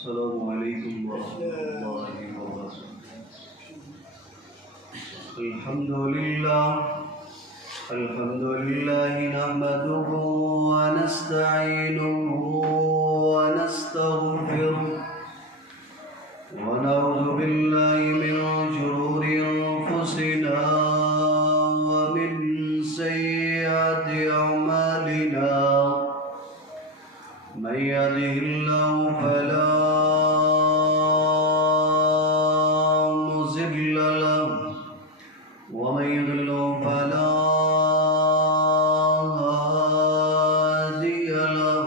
السلام عليكم ورحمة الله وبركاته. الحمد لله نحمده ونستعينه ونستغفره ونعوذ بالله من شرور أنفسنا ومن سيئات أعمالنا. من يهده الله فلا مضل له ومن يضلل فلا هادي له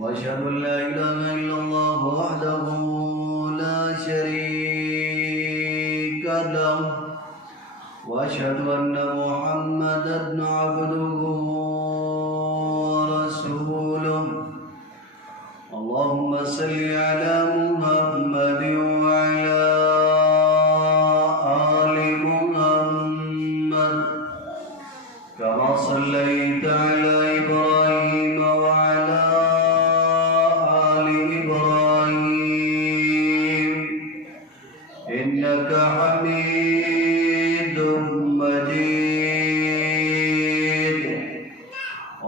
واشهد ان لا اله الا الله وحده لا شريك له واشهد ان محمدا عبده ورسوله. اللهم صل على محمد وعلى آل محمد كما صليت على إبراهيم وعلى آل إبراهيم إنك حميد مجيد.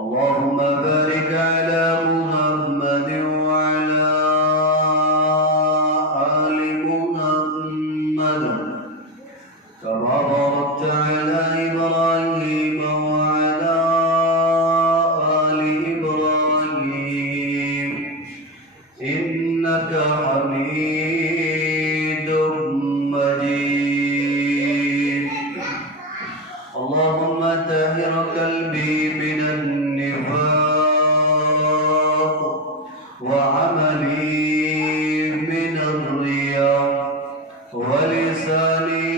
اللهم بارك على محمد وعلى آل محمد كما باركت على إبراهيم وعلى آل إبراهيم إنك حميد مجيد. اللهم طهر قلبي من النفاق وعملي من الرياء ولساني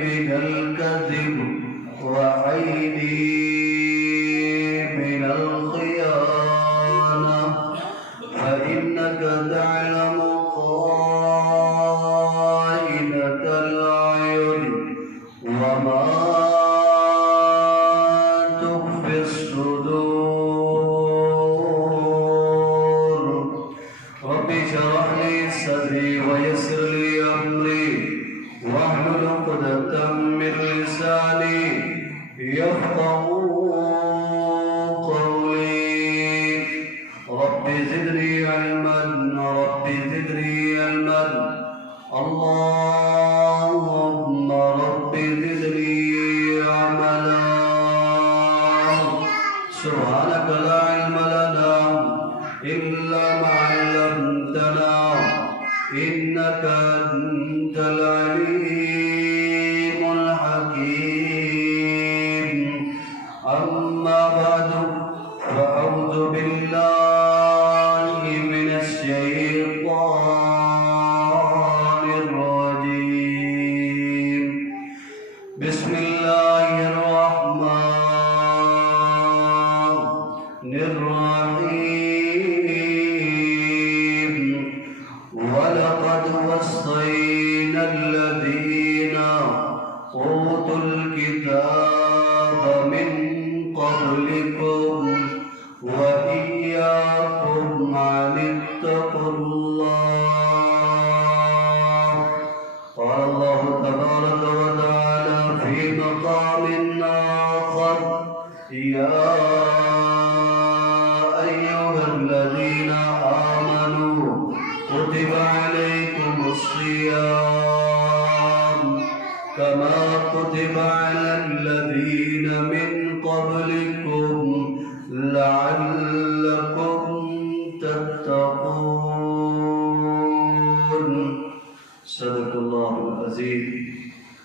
من الكذب وعيني من الخيانة فإنك تعلم خائنة الأعين وما تخفي الصدور. رب اشرح لي صدري ويسر لي أمري واحلل عقدة من لساني يفقهوا قولي. رب زدني علما رب زدني علما اللهم رب زدني عملا. سبحانك لا علم لنا إلا ما علمتنا إنك أنت العليم الحكيم. أما بعد فأعوذ بالله من الشيطان الرجيم. بسم الله الرحمن الرحيم. ولقد وصينا الذين أوتوا الكتاب من قبلكم وإياكم أن اتقوا الله. قال الله تبارك وتعالى في مقام آخر يا أيها الذين آمنوا كتب عليكم الصيام كما كتب على الذين من قبلكم لعلكم تتقون. صدق الله العظيم.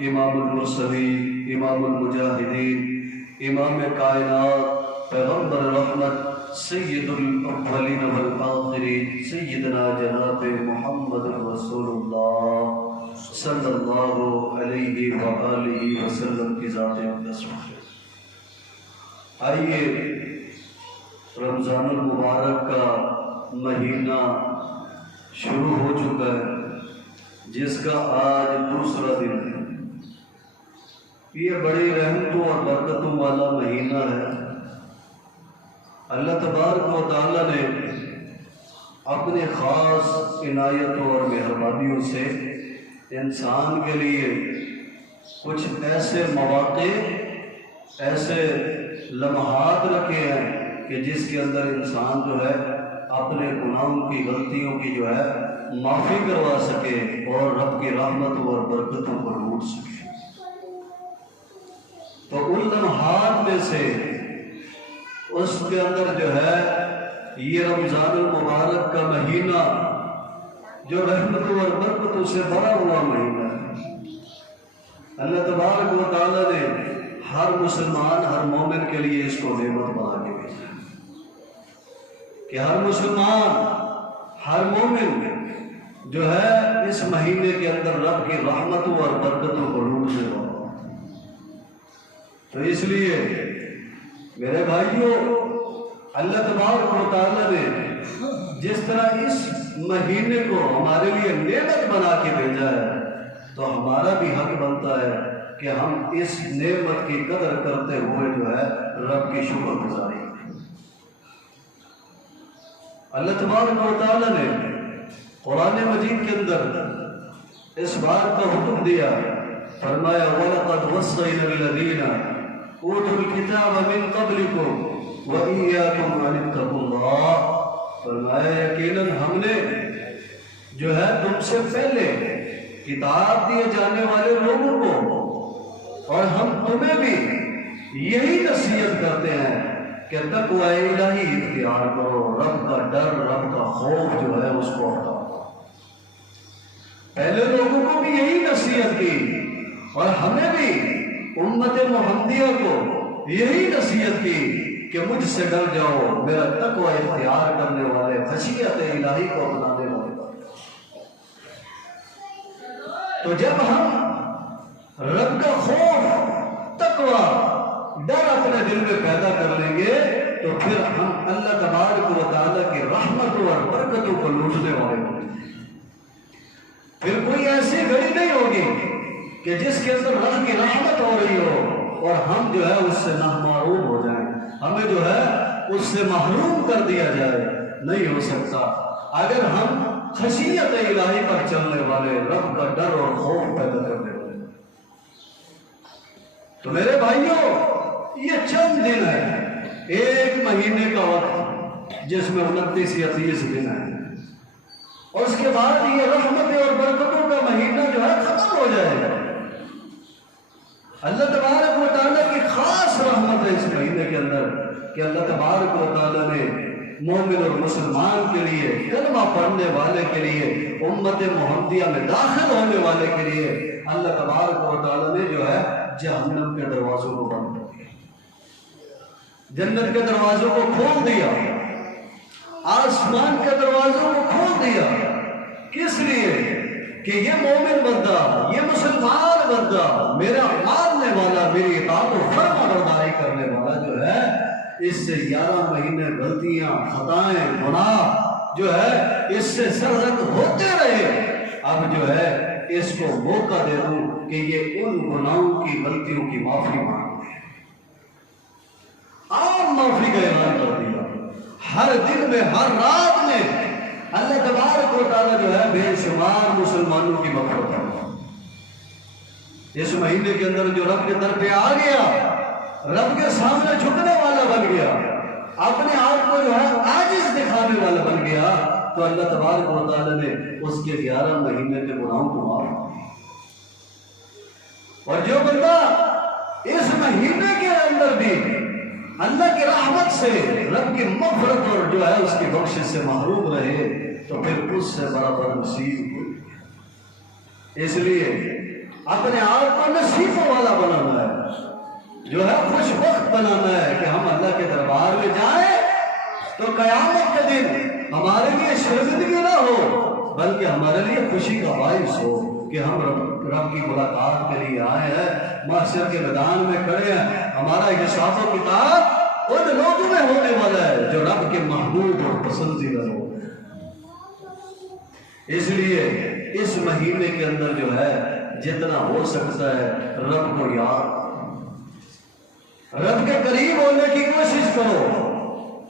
امام المرسلین، امام المجاہدین، امام کائنات، پیغمبر رحمت، سید الاولین والآخرین، سیدنا جناب محمد رسول اللہ صلی اللہ علیہ وآلہ وسلم کی ذات اقدس میں۔ آئیے رمضان المبارک کا مہینہ شروع ہو چکا ہے، جس کا آج دوسرا دن ہے۔ یہ بڑی رحمتوں اور برکتوں والا مہینہ ہے۔ اللہ تبارک و تعالیٰ نے اپنے خاص عنایتوں اور مہربانیوں سے انسان کے لیے کچھ ایسے مواقع، ایسے لمحات رکھے ہیں کہ جس کے اندر انسان جو ہے اپنے گناہوں کی، غلطیوں کی جو ہے معافی کروا سکے اور رب کی رحمت اور برکتوں کو لوٹ سکے۔ تو ان لمحات میں سے اس کے اندر جو ہے یہ رمضان المبارک کا مہینہ جو رحمتوں اور برکتوں سے بھرا ہوا مہینہ ہے، اللہ تبارک و تعالیٰ نے ہر مسلمان، ہر مومن کے لیے اس کو نعمت بنا کے بھیجا کہ ہر مسلمان، ہر مومن جو ہے اس مہینے کے اندر رب کی رحمتوں اور برکتوں کو لوٹنے والا۔ تو اس لیے میرے بھائیوں، اللہ تبارک و تعالیٰ نے جس طرح اس مہینے کو ہمارے لیے نعمت بنا کے بھیجا ہے، تو ہمارا بھی حق بنتا ہے کہ ہم اس نعمت کی قدر کرتے ہوئے جو ہے رب کی شکر گزاری کریں۔ اللہ تبارک و تعالیٰ نے قرآن مجید کے اندر اس بات کا حکم دیا، فرمایا وَلَقَدْ وَصَّيْنَا الَّذِينَ أُوتُوا الْكِتَابَ مِن قَبْلِكُمْ وَإِيَّاكُمْ أَنِ اتَّقُوا اللَّهَ، فرمایا یقیناً ہم نے جو ہے تم سے پہلے کتاب دیے جانے والے لوگوں کو اور ہم تمہیں بھی یہی نصیحت کرتے ہیں کہ تقوی الہی اختیار کرو، رب کا ڈر، رب کا خوف جو ہے اس کو ہٹاؤ۔ پہلے لوگوں کو بھی یہی نصیحت کی اور ہمیں بھی امت محمدیہ کو یہی نصیحت کی کہ مجھ سے ڈر جاؤ، میرا تقوی اختیار کرنے والے، خشیت الہی کو اپنانے والے۔ تو جب ہم رب کا خوف، تقوی، ڈر اپنے دل میں پیدا کر لیں گے تو پھر ہم اللہ تبارک و تعالیٰ کی رحمتوں اور برکتوں کو لوٹنے والے ہوں گے۔ پھر کوئی ایسی گھڑی نہیں ہوگی کہ جس کے اندر رب کی رحمت ہو رہی ہو اور ہم جو ہے اس سے محروم ہو جائیں، ہمیں جو ہے اس سے محروم کر دیا جائے، نہیں ہو سکتا۔ اگر ہم خشیت الہی پر چلنے والے، رب کا ڈر اور خوف پیدا کرنے والے۔ تو میرے بھائیوں، یہ چند دن ہے، ایک مہینے کا وقت جس میں 29 یا 30 دن ہے، اور اس کے بعد یہ رحمت اور برکتوں کا مہینہ جو ہے ختم ہو جائے گا۔ اللہ تبارک و تعالیٰ کی خاص رحمت ہے اس مہینے کے اندر کہ اللہ تبارک و تعالیٰ نے مومن اور مسلمان کے لیے، کلمہ پڑھنے والے کے لیے، امت محمدیہ میں داخل ہونے والے کے لیے اللہ تبارک و تعالیٰ نے جو ہے جہنم کے دروازوں کو بند کر دیا، جنت کے دروازوں کو کھول دیا، آسمان کے دروازوں کو کھول دیا۔ کس لیے؟ کہ یہ مومن بندہ، یہ مسلمان بندہ، میرا ماننے والا، میری اطاعت و فرما برداری کرنے والا جو ہے، اس سے 11 مہینے غلطیاں، خطائیں، گناہ جو ہے اس سے سرزد ہوتے رہے، اب جو ہے اس کو موقع دے دوں کہ یہ ان گناہوں کی، غلطیوں کی معافی مانگے۔ عام معافی کا اعلان کر دیا، ہر دن میں، ہر رات میں اللہ تبارک و تعالیٰ جو ہے بے شمار مسلمانوں کی مغفرت کرتا۔ اس مہینے کے اندر جو رب کے در پہ آ گیا، رب کے سامنے جھکنے والا بن گیا، اپنے آپ کو جو ہے عاجز دکھانے والا بن گیا، تو اللہ تبارک و تعالیٰ نے اس کے 11 مہینے کے گناہوں کو معاف کر دیا۔ اور جو بندہ اس مہینے کے اندر بھی اللہ کی رحمت سے، رب کی مغفرت اور جو ہے اس کی بخشش سے محروم رہے، تو پھر اس سے بڑا نصیب ہوئی۔ اس لیے اپنے آپ کو نصیبوں والا بنانا ہے، جو ہے خوش وقت بنانا ہے کہ ہم اللہ کے دربار میں جائیں تو قیامت کے دن ہمارے لیے شرمندگی نہ ہو بلکہ ہمارے لیے خوشی کا باعث ہو کہ ہم رب کی ملاقات کے لیے آئے ہیں، محشر کے میدان میں کھڑے ہیں، ہمارا حساب و کتاب ان لوگوں میں ہونے والا ہے جو رب کے محبوب اور پسندیدہ لوگ ہیں۔ اس لیے اس مہینے کے اندر جو ہے جتنا ہو سکتا ہے رب کو یاد، رب کے قریب ہونے کی کوشش کرو۔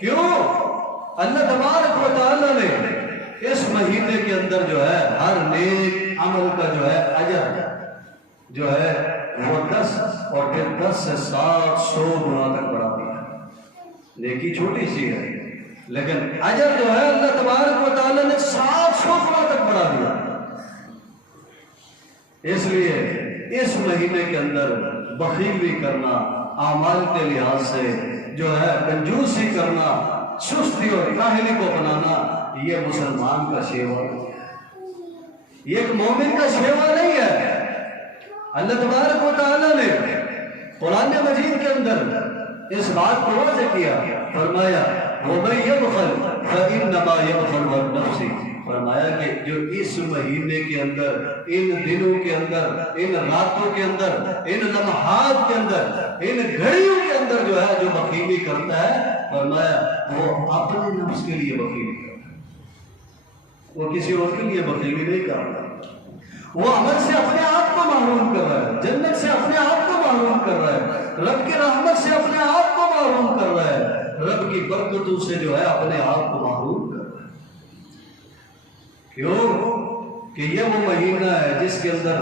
کیوں؟ اللہ تبارک و تعالیٰ نے اس مہینے کے اندر جو ہے ہر نیک عمل کا جو ہے اجر جو ہے وہ 10 اور پھر 10 سے 700 گنا تک بڑھا دیا۔ نیکی چھوٹی سی ہے لیکن اجر جو ہے اللہ تبارک و تعالیٰ نے 700 گنا تک بڑھا دیا۔ اس لیے اس مہینے کے اندر بخیلی کرنا، اعمال کے لحاظ سے جو ہے کنجوسی کرنا، سستی اور کاہلی کو بنانا، یہ مسلمان کا شیوا نہیں ہے، یہ ایک مومن کا شیوا نہیں ہے۔ اللہ تبارک و تعالیٰ نے قرآن مجید کے اندر اس بات کو واضح کیا، فرمایا وَمَن يَبْخَلْ فَإِنَّمَا يَبْخَلُ عَن نَفْسِهِ، فرمایا کہ جو اس مہینے کے اندر، ان دنوں کے اندر، ان راتوں کے اندر، ان لمحات کے اندر، ان گھڑیوں کے اندر جو ہے جو بخیلی کرتا ہے، فرمایا وہ اپنے نفس کے لیے بخیلی کرتا ہے، وہ کسی اور کے لیے بخیلی نہیں کرتا۔ وہ عمل سے اپنے آپ کو محروم کر رہا ہے، جنت سے اپنے آپ کو محروم کر رہا ہے، رب کی رحمت سے اپنے آپ کو محروم کر رہا ہے، رب کی برکتوں سے جو ہے اپنے آپ کو محروم کر رہا ہے۔ کیوں؟ کہ یہ وہ مہینہ ہے جس کے اندر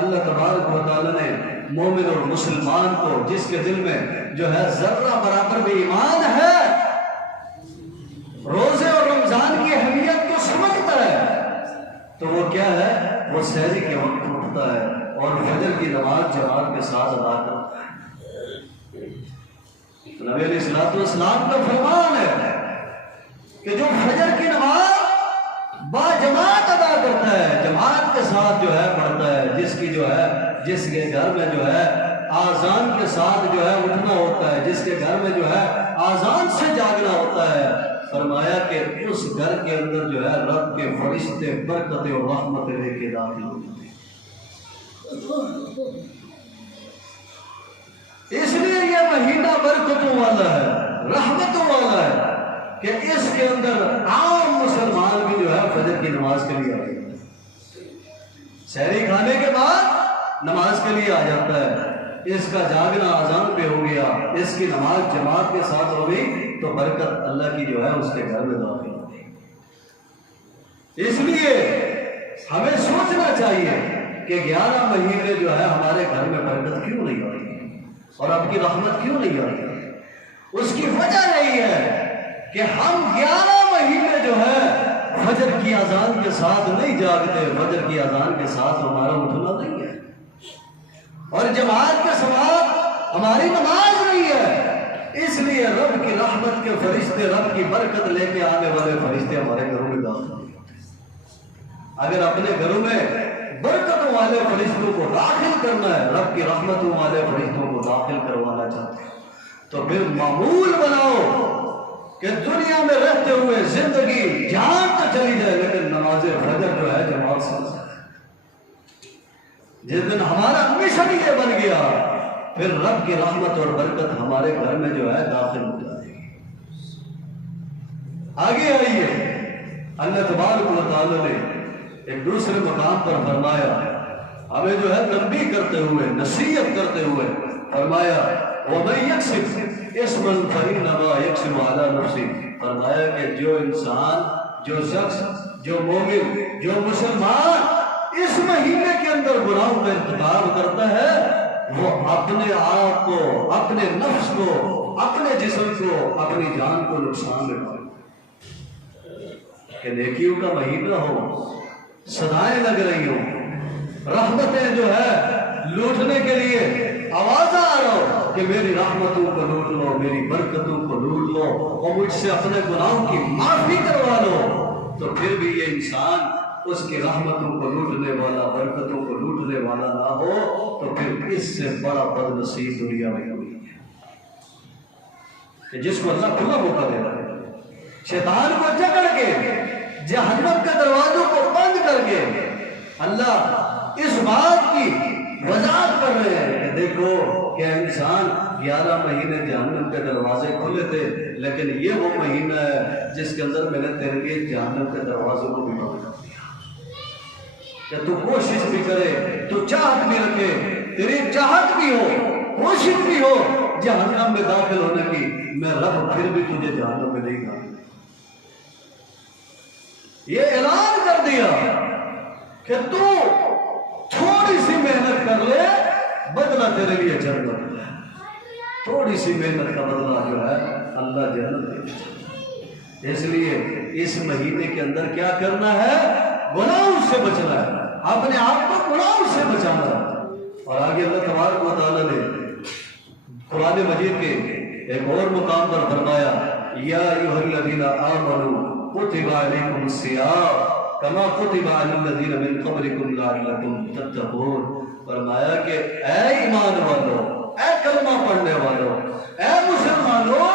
اللہ تبارک و تعالیٰ نے مومن اور مسلمان کو، جس کے دل میں جو ہے ذرہ برابر بھی ایمان ہے، روزے اور رمضان کی اہمیت کو سمجھتا ہے، تو وہ کیا ہے؟ وہ سحری کے وقت اٹھتا ہے اور فجر کی نماز جماعت کے ساتھ ادا کرتا ہے۔ نبی علیہ السلام کا فرمان ہے کہ جو فجر کی نماز با جماعت ادا کرتا ہے، جماعت کے ساتھ جو ہے پڑھتا ہے، جس کے گھر میں جو ہے آذان کے ساتھ جو ہے اٹھنا ہوتا ہے، جس کے گھر میں جو ہے آذان سے جاگنا ہوتا ہے، فرمایا کہ اس گھر کے اندر جو ہے رب کے فرشتے برکتیں اور رحمتیں لے کے داخل ہوتے ہیں۔ اس لیے یہ مہینہ برکتوں والا ہے، رحمتوں والا ہے کہ اس کے اندر عام مسلمان بھی جو ہے فجر کی نماز کے لیے آ جاتا ہے، سحری کھانے کے بعد نماز کے لیے آ جاتا ہے، اس کا جاگنا آذان پہ ہو گیا، اس کی نماز جماعت کے ساتھ ہو گئی تو برکت اللہ کی جو ہے اس کے گھر میں داخل ہو گئی۔ اس لیے ہمیں سوچنا چاہیے کہ 11 مہینے جو ہے ہمارے گھر میں برکت کیوں نہیں آ رہی اور آپ کی رحمت کیوں نہیں آ رہی؟ اس کی وجہ یہی ہے کہ ہم 11 مہینے جو ہے فجر کی اذان کے ساتھ نہیں جاگتے، فجر کی اذان کے ساتھ ہمارا اٹھنا نہیں ہے اور جماعت کے ساتھ ہماری نماز نہیں ہے۔ اس لیے رب کی رحمت کے فرشتے، رب کی برکت لے کے آنے والے فرشتے ہمارے گھروں میں داخل ہوتے ہیں۔ اگر اپنے گھروں میں برکتوں والے فرشتوں کو داخل کرنا ہے، رب کی رحمتوں والے فرشتوں کو داخل کروانا چاہتے ہیں، تو پھر معمول بناؤ کہ دنیا میں رہتے ہوئے زندگی جان تو چلی جائے لیکن نماز فجر جو ہے جماعت سے، جس دن ہمارا مشن یہ بن گیا پھر رب کی رحمت اور برکت ہمارے گھر میں جو ہے داخل ہو جائے گی۔ آگے آئیے، اللہ تبارک و تعالیٰ نے ایک دوسرے مقام پر فرمایا، ہمیں جو ہے تنبیہ کرتے ہوئے، نصیحت کرتے ہوئے فرمایا وَمَن يَكْسِبْ إِثْمًا فَإِنَّمَا يَكْسِبُ عَلَىٰ نَفْسِهِ، فرمایا کہ جو انسان، جو شخص، جو مومن، جو مسلمان اس مہینے کے اندر گناہوں کا ارتکاب کرتا ہے، وہ اپنے آپ کو، اپنے نفس کو، اپنے جسم کو، اپنی جان کو نقصان میں ڈالتا ہے۔ کہ نیکیوں کا مہینہ ہو، صدائیں لگ رہی ہوں، رحمتیں جو ہے لوٹنے کے لیے آواز آ رہا ہو کہ میری رحمتوں کو لوٹ لو، میری برکتوں کو لوٹ لو اور مجھ سے اپنے گناہوں کی معافی کروا لو، تو پھر بھی یہ انسان اس کی رحمتوں کو لوٹنے والا، برکتوں کو لوٹنے والا نہ ہو تو پھر اس سے بڑا بد نصیب دنیا میں کوئی ہے کہ جس کو اللہ کھلا موقع دے رہا ہے، شیطان کو جکڑ کے، جہنم کے دروازوں کو بند کر کے اللہ اس بات کی وضاحت کر رہے ہیں کہ دیکھو کہ انسان 11 مہینے جہنم کے دروازے کھلے تھے، لیکن یہ وہ مہینہ ہے جس کے اندر میں نے تیرے لیے جہنم کے دروازوں کو بھی بند کر دیا کہ تو کوشش بھی کرے، تو چاہت بھی رکھے، تیری چاہت بھی ہو، کوشش بھی ہو جہنم میں داخل ہونے کی، میں رب پھر بھی تجھے جہنم میں نہیں گا۔ یہ اعلان کر دیا کہ تو تھوڑی سی محنت کر لے، بدلہ تیرے لیے جنت ہے۔ تھوڑی سی محنت کا بدلہ جو ہے اللہ جنت دے۔ اس لیے اس مہینے کے اندر کیا کرنا ہے؟ گناہوں سے بچنا ہے، اپنے آپ کو گناہوں سے بچانا ہے۔ اور آگے اللہ تبارک و تعالیٰ نے قرآن مجید کے ایک اور مقام پر فرمایا یا ایھا الذین آمنوا کتب علیکم الصیام کما کتب علی الذین من قبلکم لعلکم تتقون۔ فرمایا کہ اے ایمان والو، اے کلمہ پڑھنے والو، اے مسلمانوں،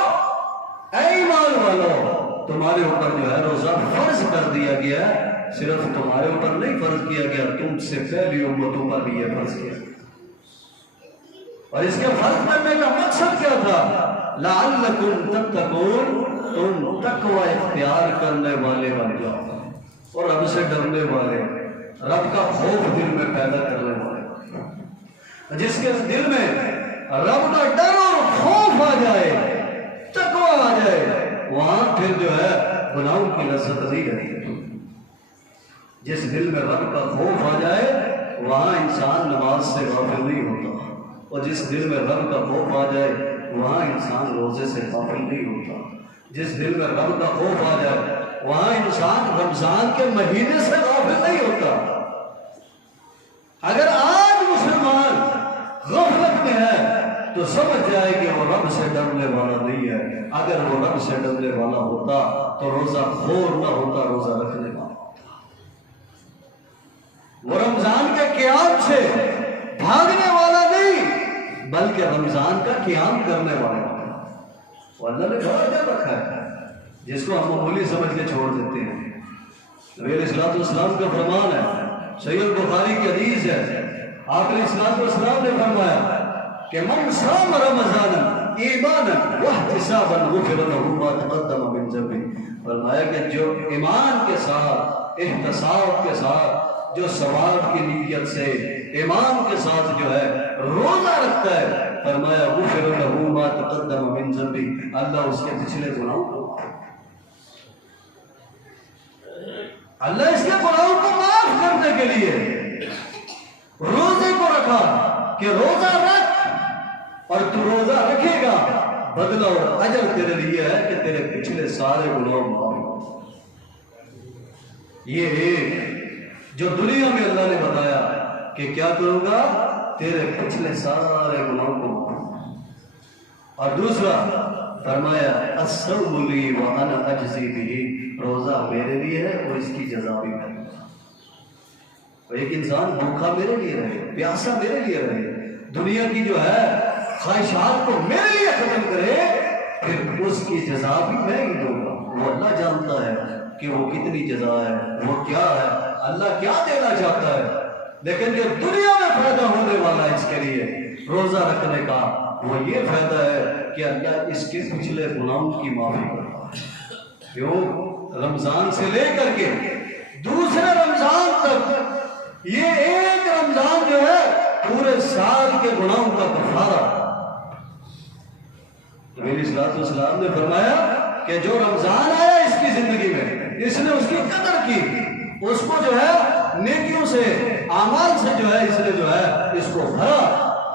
اے ایمان والو، تمہارے اوپر جو ہے روزہ فرض کر دیا گیا ہے۔ صرف تمہارے اوپر نہیں فرض کیا گیا، تم سے پہلی امتوں پر بھی یہ فرض کیا گیا۔ اور اس کے فرض کرنے کا مقصد کیا تھا؟ لعلکم تتقون، تم تقوی اختیار کرنے والے بن جاؤ اور رب سے ڈرنے والے، رب کا خوف دل میں پیدا کرنے والے۔ جس کے دل میں رب کا ڈر اور خوف آ جائے، تقوی آ جائے، وہاں پھر جو ہے گناہوں کی لذت نہیں رہتی۔ جس دل میں رب کا خوف آ جائے وہاں انسان نماز سے غافل نہیں ہوتا، اور جس دل میں رب کا خوف آ جائے وہاں انسان روزے سے غافل نہیں ہوتا۔ جس دل میں رب کا خوف آ جائے وہاں انسان رمضان کے مہینے سے غافل نہیں ہوتا۔ اگر آج مسلمان غفلت میں ہے تو سمجھ جائے کہ وہ رب سے ڈرنے والا نہیں ہے۔ اگر وہ رب سے ڈرنے والا ہوتا تو روزہ خور نہ ہوتا، روزہ رکھنے والا ہوتا۔ وہ رمضان کے قیام سے بھاگنے والا نہیں، بلکہ رمضان کا قیام کرنے والا ہوتا۔ وہ اللہ نے بڑا اجر رکھا ہے جس کو ہم معمولی سمجھ کے چھوڑ دیتے ہیں۔ نبی علیہ الصلوۃ والسلام کا فرمان ہے، صحیح البخاری کی حدیث ہے، آپ علیہ الصلوۃ والسلام نے فرمایا کہ من صام رمضان ایمانا واحتسابا غفر له ما تقدم من ذنبه۔ فرمایا کہ جو ایمان کے ساتھ، احتساب کے ساتھ، جو ثواب کی نیت سے ایمان کے ساتھ جو ہے روزہ رکھتا ہے، فرمایا غفر له ما تقدم من ذنبه، اللہ اس کے پچھلے گناہوں کو، اللہ اس کے گناہوں کو معاف کرنے کے لیے روزے کو رکھا کہ روزہ رکھ، اور تو روزہ رکھے گا بدلہ اور اجر تیرے لیے ہے کہ تیرے پچھلے سارے گناہ معاف ہو۔ یہ ایک جو دنیا میں اللہ نے بتایا کہ کیا کروں گا، تیرے پچھلے سارے گناہوں کو معاف۔ اور دوسرا فرمایا الصوم لی وانا اجزی بہ، روزہ میرے لیے ہے اور اس کی جزا بھی میں دوں گا۔ ایک انسان بھوکا میرے لیے رہے، پیاسا میرے لیے رہے، دنیا کی جو ہے خواہشات کو میرے لیے ختم کرے، پھر اس کی جزا بھی میں ہی دوں گا۔ وہ اللہ جانتا ہے کہ وہ کتنی جزا ہے، وہ کیا ہے، اللہ کیا دینا چاہتا ہے۔ لیکن جو دنیا میں فائدہ ہونے والا ہے اس کے لیے روزہ رکھنے کا، وہ یہ فائدہ ہے کہ اللہ اس کے پچھلے گناہوں کی معافی کرتا ہے۔ کیوں؟ رمضان سے لے کر کے دوسرے رمضان تک یہ ایک رمضان جو ہے پورے سال کے گناہوں کا کفارہ۔ نبی علیہ الصلوۃ والسلام نے فرمایا کہ جو رمضان آیا اس کی زندگی میں، اس نے اس کی قدر کی، اس کو جو ہے نیکیوں سے، اعمال سے جو ہے اس نے جو ہے اس کو بھرا،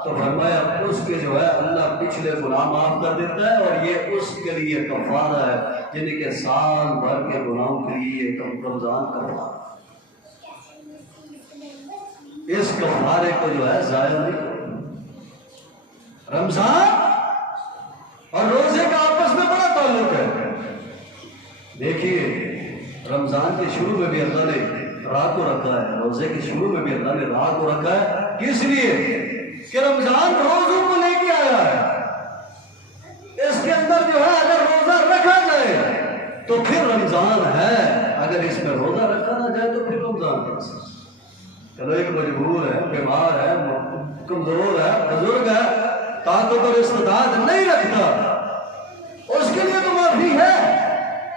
تو فرمایا اس کے جو ہے اللہ پچھلے گناہ معاف کر دیتا ہے، اور یہ اس کے لیے کفارہ ہے، جن کے سال بھر کے گناہوں کے لیے رمضان کفارہ۔ اس کفارے کو جو ہے ضائع نہیں کرنا۔ رمضان اور روزے کا آپس میں بڑا تعلق ہے۔ دیکھیے رمضان کے شروع میں بھی اللہ نے را کو رکھا ہے، روزے کے شروع میں بھی اللہ نے را کو رکھا ہے، کس لیے کہ رمضان روزوں کو لے کے آیا ہے۔ اس کے اندر جو ہے اگر روزہ رکھا جائے تو پھر رمضان ہے، اگر اس میں روزہ رکھا نہ جائے تو پھر رمضان کیسا؟ چلو ایک مجبور ہے، بیمار ہے، کمزور ہے، بزرگ ہے، طاقت اور استطاعت نہیں رکھتا، اس کے لیے تو معافی ہے،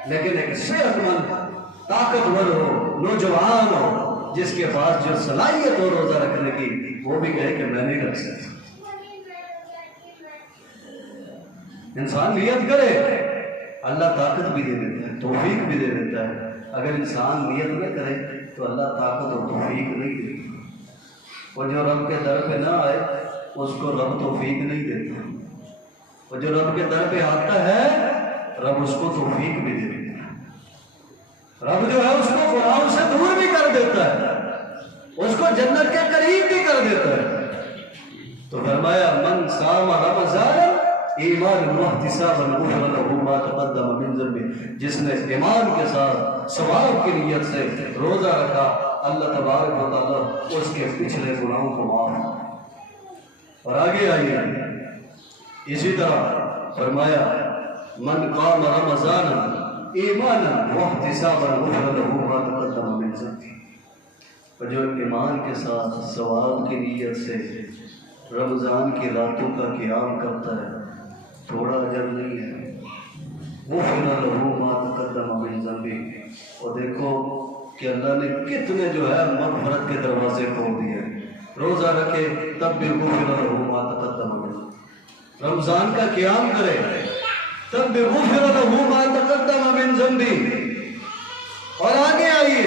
لیکن ایک صحت مند طاقتور ہو، نوجوان ہو، جس کے پاس جو صلاحیت ہو روزہ رکھنے کی، وہ بھی کہے کہ میں نہیں رکھ سکتا۔ انسان نیت کرے، اللہ طاقت بھی دے دیتا ہے، توفیق بھی دے دیتا ہے۔ اگر انسان نیت نہ کرے تو اللہ طاقت اور توفیق نہیں دیتا، اور جو رب کے در پہ نہ آئے اس کو رب توفیق نہیں دیتا، اور جو رب کے در پہ آتا ہے رب اس کو توفیق بھی دے دیتا ہے۔ رب جو ہے اس کو گناہوں سے دور بھی کر دیتا ہے، اس کو جنت کے قریب بھی کر دیتا ہے۔ تو فرمایا من صام رمضان ایمان واحتسابا غفر له ما تقدم من ذنبه، جس نے ایمان کے ساتھ ثواب کی نیت سے روزہ رکھا، اللہ تبارک و تعالیٰ اس کے پچھلے گناہوں کو معاف کرے۔ اور آگے آئیے اسی طرح فرمایا من قام رمضان ایمانا واحتسابا غفر له ما تقدم من ذنبه، اور جو ایمان کے ساتھ ثواب کی نیت سے رمضان کی راتوں کا قیام کرتا ہے، تھوڑا اجر نہیں ہے، غفر له ما تقدم من ذنبه۔ اور دیکھو کہ اللہ نے کتنے جو ہے مغفرت کے دروازے کھول دیے، روزہ رکھے تب بھی غفر له ما تقدم من ذنبه، رمضان کا قیام کرے تب بھی غفر له ما تقدم من ذنبه۔ اور آگے آئیے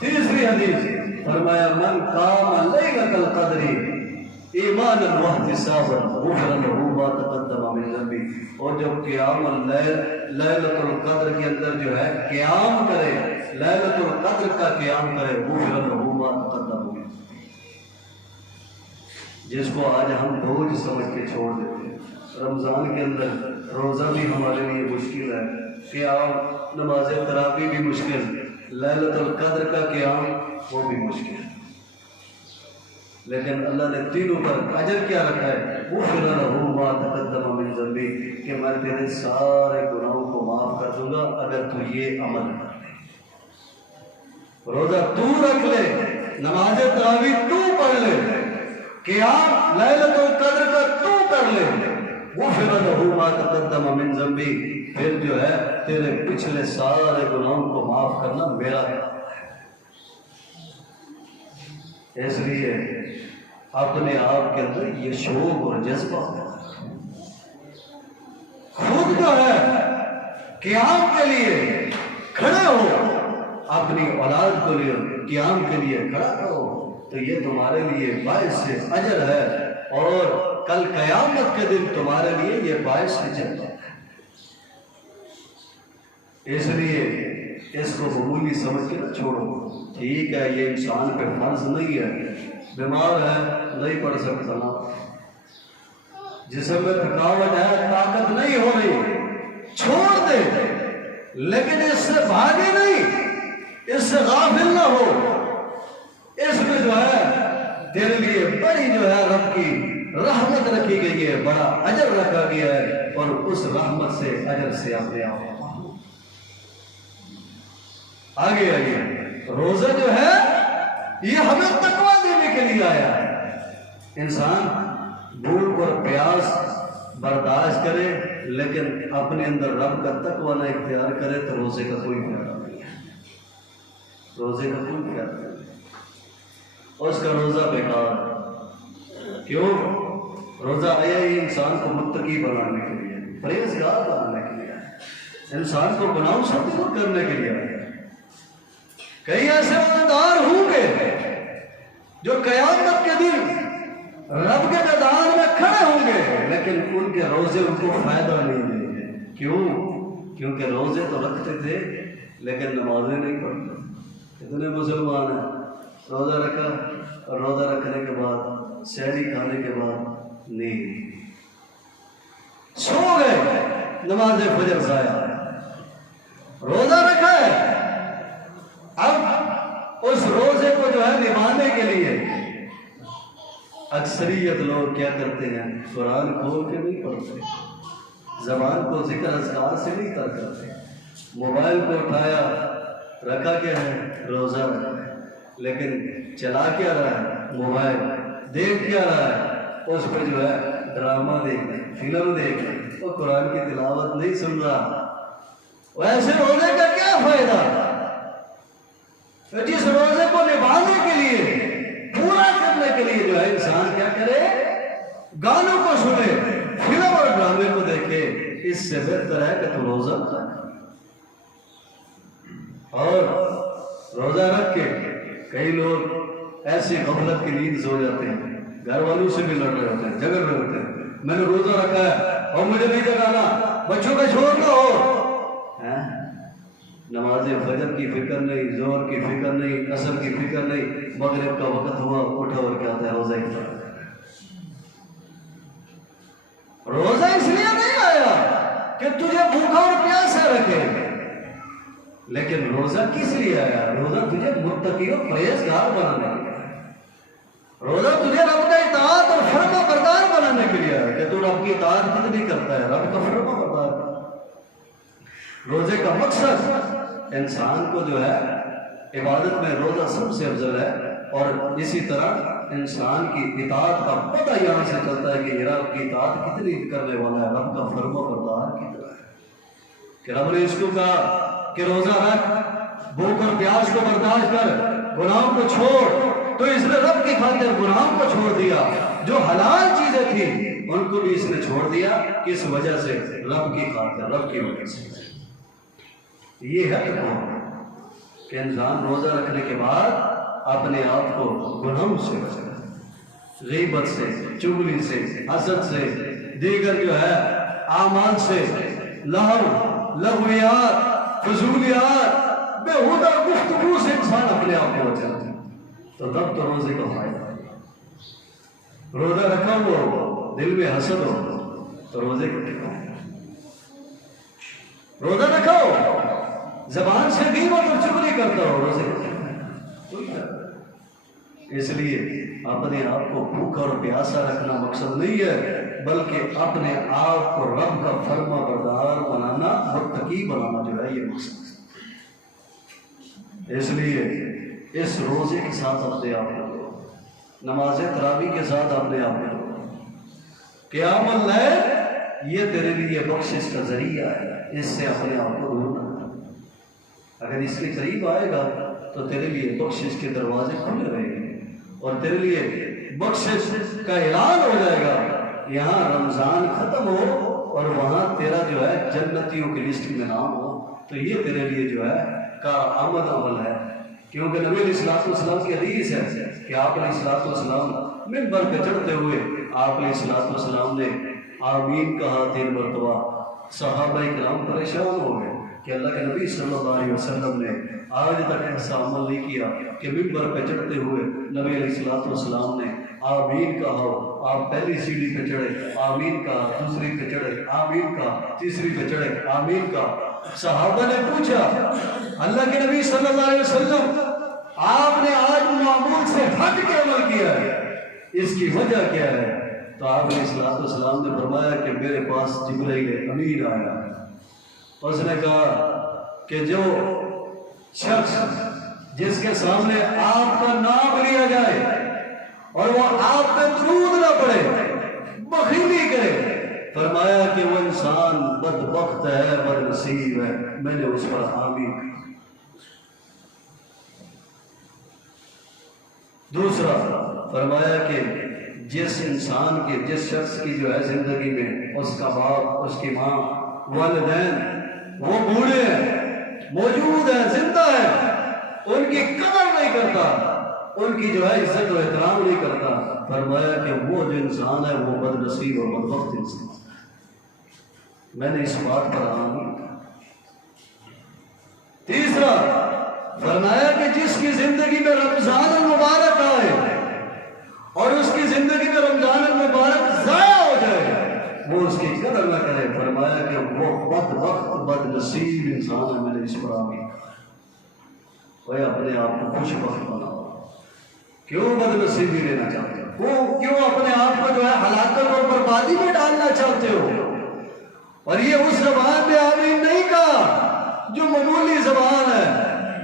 تیسری حدیث، فرمایا من قام لیلۃ القدر ایمانا واحتسابا غفر له ما تقدم من ذنبه۔ اور جب قیام اللیل لیلۃ القدر کے اندر جو ہے قیام کرے، لیلۃ القدر کا قیام کرے، غفر له ما تقدم من ذنبه۔ جس کو آج ہم بوجھ سمجھ کے چھوڑ دیتے ہیں، رمضان کے اندر روزہ بھی ہمارے لیے مشکل ہے، قیام نماز تراویح بھی مشکل، لیلۃ القدر کا قیام وہ بھی مشکل ہے، لیکن اللہ نے تینوں پر اجر کیا رکھا ہے، غفر له ما تقدم من ذنبه، کہ میں تیرے سارے گناہوں کو معاف کر دوں گا اگر تو یہ عمل کر لے، روزہ تو رکھ لے، نماز تراویح تو پڑھ لے، قیام لیلۃ القدر کا تو کر لے، غفر له ما تقدم من ذنبه، پھر جو ہے تیرے پچھلے سارے گناہوں کو معاف کرنا میرا کام ہے۔ اس لیے اپنے آپ کے اندر یہ شوق اور جذبہ خود جو ہے قیام کے لیے کھڑے ہو، اپنی اولاد کو لیے قیام کے لیے کھڑا رہو، تو یہ تمہارے لیے باعث اجر ہے، اور کل قیامت کے دن تمہارے لیے یہ باعث جنت ہے۔ اس لیے اس کو معمولی سمجھ کے نہ چھوڑو، ٹھیک ہے یہ انسان پہ فرض نہیں ہے، بیمار ہے نہیں پڑھ سکتا نا، جسم میں تھکاوٹ ہے، طاقت نہیں ہو رہی، چھوڑ دے، لیکن اس سے بھاگے نہیں، اس سے غافل نہ ہو، اس میں جو ہے تیرے لیے بڑی جو ہے رب کی رحمت رکھی گئی ہے، بڑا اجر رکھا گیا ہے، اور اس رحمت سے اجر سے اپنے آپ آگے آئیے۔ روزہ جو ہے یہ ہمیں تقویٰ دینے کے لیے آیا ہے، انسان بھوک اور پیاس برداشت کرے لیکن اپنے اندر رب کا تقویٰ نہ اختیار کرے تو روزے کا کوئی فائدہ نہیں ہے، روزے کا کوئی فائدہ نہیں ہے، اس کا روزہ بیکار ہے۔ کیوں؟ روزہ آیا ہی انسان کو متقی بنانے کے لیے، پرہیزگار بنانے کے لیے، انسان کو گناہوں سے دور کرنے کے لیے آیا۔ کئی ایسے روزدار ہوں گے جو قیامت کے دن رب کے میدان میں کھڑے ہوں گے، لیکن ان کے روزے ان کو فائدہ نہیں دیں گے۔ کیوں؟ کیونکہ روزے تو رکھتے تھے لیکن نمازیں نہیں پڑھتے۔ اتنے مسلمان ہیں روزہ رکھا، اور روزہ رکھنے کے بعد سحری کھانے کے بعد نیند، سو گئے، نماز فجر ضائع، روزہ رکھا ہے، اب نبھانے کے لیے اکثریت لوگ کیا کرتے ہیں؟ قرآن کھول کے نہیں پڑھتے، زبان کو ذکر اذکار سے نہیں تر کرتے، موبائل کو اٹھایا، رکھا کیا ہے؟ روزہ رکھا ہے، لیکن چلا کیا رہا ہے؟ موبائل دیکھ کیا رہا ہے؟ اس پہ جو ہے ڈرامہ دیکھ رہے، فلم دیکھ رہے، وہ قرآن کی تلاوت نہیں سن رہا۔ ویسے روزے کا کیا فائدہ؟ جس روزے کو نبھانے کے لیے، پورا کرنے کے لیے جو ہے انسان کیا کرے؟ گانوں کو سنے، فلم اور ڈرامے کو دیکھے، اس سے بہتر ہے کہ تو روزہ رکھ۔ اور روزہ رکھ کے کئی لوگ ایسی غفلت کی نیند سو جاتے ہیں، گھر والوں سے بھی لڑ رہے ہوتے ہیں، جھگڑ رہے ہوتے ہیں، میں نے روزہ رکھا ہے اور مجھے نہیں جگانا، بچوں کا چھوڑ نہ ہو۔ نماز فجر کی فکر نہیں، ظہر کی فکر نہیں، عصر کی فکر نہیں، مغرب کا وقت ہوا، اٹھا اور کیا ہے؟ روزہ افطار۔ روزہ اس لیے نہیں آیا کہ تجھے بھوکا اور پیاسا رکھے، لیکن روزہ کس لیے آیا؟ روزہ تجھے متقی اور پرہیزگار بنانے کے لیے، روزہ تجھے رب کا اطاعت اور فرما بردار بنانے کے لیے آیا کہ تو رب کی اطاعت کتنی کرتا ہے، رب کا فرما بردار۔ روزے کا مقصد انسان کو جو ہے عبادت میں روزہ سب سے افضل ہے، اور اسی طرح انسان کی اطاعت کا پتہ یہاں سے چلتا ہے کہ رب کی اطاعت کتنی کرنے والا ہے، رب کا فرما بردار کتنا ہے، کہ رب نے اس کو کہا کہ روزہ رکھ، بھوک اور پیاس کو برداشت کر، گناہوں کو چھوڑ، تو اس نے رب کی خاطر گناہوں کو چھوڑ دیا، جو حلال چیزیں تھیں ان کو بھی اس نے چھوڑ دیا، کس وجہ سے؟ رب کی خاطر، رب کی وجہ سے۔ یہ ہے کہ انسان روزہ رکھنے کے بعد اپنے آپ کو گناہوں سے بچائے، غیبت سے، چغلی سے، حسد سے، دیگر جو ہے اعمال سے، لہو، لغویات، فضولیات، بےہودہ گفتگو سے انسان اپنے آپ کو بچاتا ہے، تو تب تو روزے کا فائدہ ہے۔ روزہ رکھا ہو، دل میں حسد ہو تو روزے کو ٹکاؤ۔ روزہ رکھا ہو، زبان سے غیبت اور چغلی کرتا ہو، روزے کو ٹکاؤ۔ اس لیے اپنے آپ کو بھوکا اور پیاسا رکھنا مقصد نہیں ہے، بلکہ اپنے آپ کو رب کا فرما بردار بنانا، متقی بنانا جو ہے یہ مقصد ہے۔ اس لیے اس روزے کے ساتھ اپنے آپ کو، نماز تراویح کے ساتھ اپنے آپ کو، قیام اللیل یہ تیرے لیے بخشش کا ذریعہ ہے، اس سے اپنے آپ کو دور نہ کر۔ اگر اس کے قریب آئے گا تو تیرے لیے بخشش کے دروازے کھلے رہیں گے، اور تیرے لیے بخشش کا اعلان ہو جائے گا۔ یہاں رمضان ختم ہو اور وہاں تیرا جو ہے جنتیوں کی لسٹ میں نام ہو، تو یہ تیرے لیے جو ہے کارآمد عمل ہے، کیونکہ نبی علیہ السلام کی حدیث ہے کہ آپ علیہ السلام منبر پہ چڑھتے ہوئے آپ علیہ السلام نے آمین کہا 3 مرتبہ۔ صحابہ کرام پریشان ہو گئے کہ اللہ کے نبی صلی اللہ علیہ وسلم نے آج تک ایسا عمل نہیں کیا کہ ممبر پہ چڑھتے ہوئے نبی علیہ السلام نے آمین کہا ہو۔ آپ پہلی سیڑھی پہ چڑھے، آمین کہا، دوسری پہ چڑھے، آمین کہا، تیسری پہ چڑھے، آمین کہا۔ صحابہ نے پوچھا اللہ کے نبی صلی اللہ علیہ وسلم، آپ نے آج معمول سے ہٹ کے عمل کیا ہے، اس کی وجہ کیا ہے؟ تو آپ علیہ السلام نے فرمایا کہ میرے پاس جبرائیل امین آیا، اس نے کہا کہ جو شخص جس کے سامنے آپ کا نام لیا جائے اور وہ آپ پہ درود نہ پڑے، بخیلی کرے، فرمایا کہ وہ انسان بدبخت ہے، بد نصیب ہے، میں نے اس پر آمین کہا۔ دوسرا فرمایا کہ جس انسان کی، جس شخص کی جو ہے زندگی میں اس کا باپ، اس کی ماں، والدین وہ بوڑھے ہیں، موجود ہیں، زندہ ہیں، ان کی قدر نہیں کرتا، ان کی جو ہے عزت و احترام نہیں کرتا، فرمایا کہ وہ جو انسان ہے وہ بد نصیب اور بدبخت انسان ہے۔ میں نے اس بات پر آمین کہا۔ تیسرا فرمایا کہ جس کی زندگی میں رمضان المبارک آئے اور اس کی زندگی میں رمضان المبارک ضائع ہو جائے، وہ اس کی قدر نہ کرے، فرمایا کہ وہ بدبخت بد نصیب انسان ہے۔ میں نے اس پر آمین کہا۔ وہ اپنے آپ کو خوش بخت بناؤ، کیوں بدنصیبی لینا چاہتے ہو؟ کیوں اپنے آپ کو جو ہے ہلاکت اور بربادی میں ڈالنا چاہتے ہو؟ اور یہ اس زبان نے آمین نہیں کہا جو معمولی زبان ہے،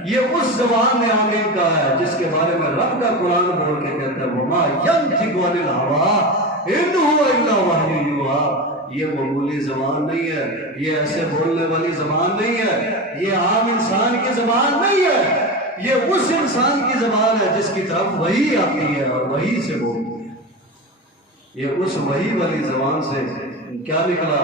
یہ اس زبان نے آمین کہا ہے جس کے بارے میں رب کا قرآن بول کے کہتا ہے وَمَا يَنْطِقُ عَنِ الْهَوَىٰ إِنْ هُوَ إِلَّا وَحْيٌ يُوحَىٰ۔ یہ معمولی زبان نہیں ہے، یہ ایسے بولنے والی زبان نہیں ہے، یہ عام انسان کی زبان نہیں ہے، یہ اس انسان کی زبان ہے جس کی طرف وحی آتی ہے اور وحی سے بولتی ہے۔ یہ اس وحی والی زبان سے کیا نکلا؟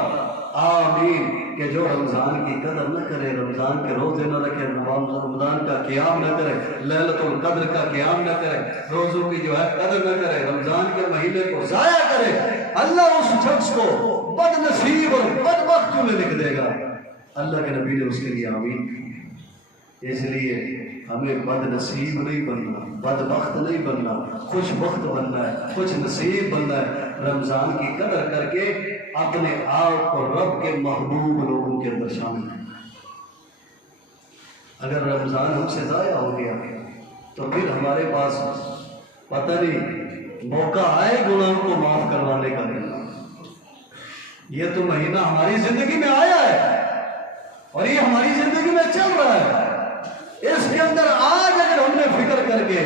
آمین، کہ جو رمضان کی قدر نہ کرے، رمضان کے روزے نہ رکھے، رمضان کا قیام نہ کرے، لیلۃ القدر کا قیام نہ کرے، روزوں کی جو ہے قدر نہ کرے، رمضان کے مہینے کو ضائع کرے، اللہ اس شخص کو بد نصیب اور بدبخت میں لکھ دے گا۔ اللہ کے نبی نے اس کے لیے آمین کی۔ اس لیے ہمیں بد نصیب نہیں بننا، بدبخت نہیں بننا، خوش بخت بننا ہے، خوش نصیب بننا ہے، رمضان کی قدر کر کے اپنے آپ کو رب کے محبوب لوگوں کے اندر شامل کرنا۔ اگر رمضان ہم سے ضائع ہو گیا تو پھر ہمارے پاس پتہ نہیں موقع آئے گناہوں کو معاف کروانے کا نہیں۔ یہ تو مہینہ ہماری زندگی میں آیا ہے اور یہ ہماری زندگی میں چل رہا ہے، اس کے اندر آج اگر ہم نے فکر کر کے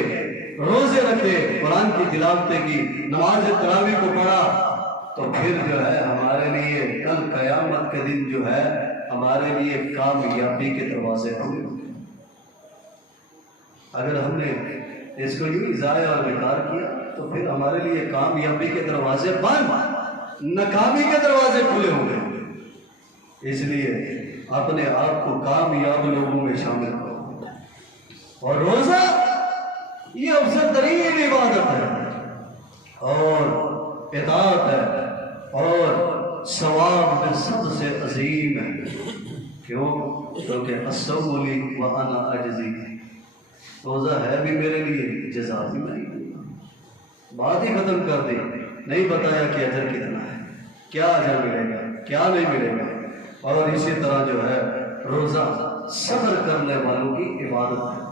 روزے رکھے، قرآن کی تلاوتیں کی، نماز تراویح کو پڑھا، تو پھر جو ہے ہمارے لیے کل قیامت کے دن جو ہے ہمارے لیے کامیابی کے دروازے کھلے ہوں گے۔ اگر ہم نے اس کو یوں ضائع اور بیکار کیا تو پھر ہمارے لیے کامیابی کے دروازے بند، ناکامی کے دروازے کھلے ہوں گے۔ اس لیے اپنے آپ کو کامیاب لوگوں میں شامل کرو، اور روزہ یہ افضل ترین عبادت ہے اور اطاعت ہے اور ثواب میں سب سے عظیم ہے۔ کیوں؟ کیونکہ الصوم لی وانا اجزی، روزہ ہے بھی میرے لیے، جزا بھی میں ہی دوں گا۔ بات ہی ختم کر دی، نہیں بتایا کہ اجر کتنا ہے، کیا اجر ملے گا، کیا نہیں ملے گا۔ اور اسی طرح جو ہے روزہ صبر کرنے والوں کی عبادت ہے۔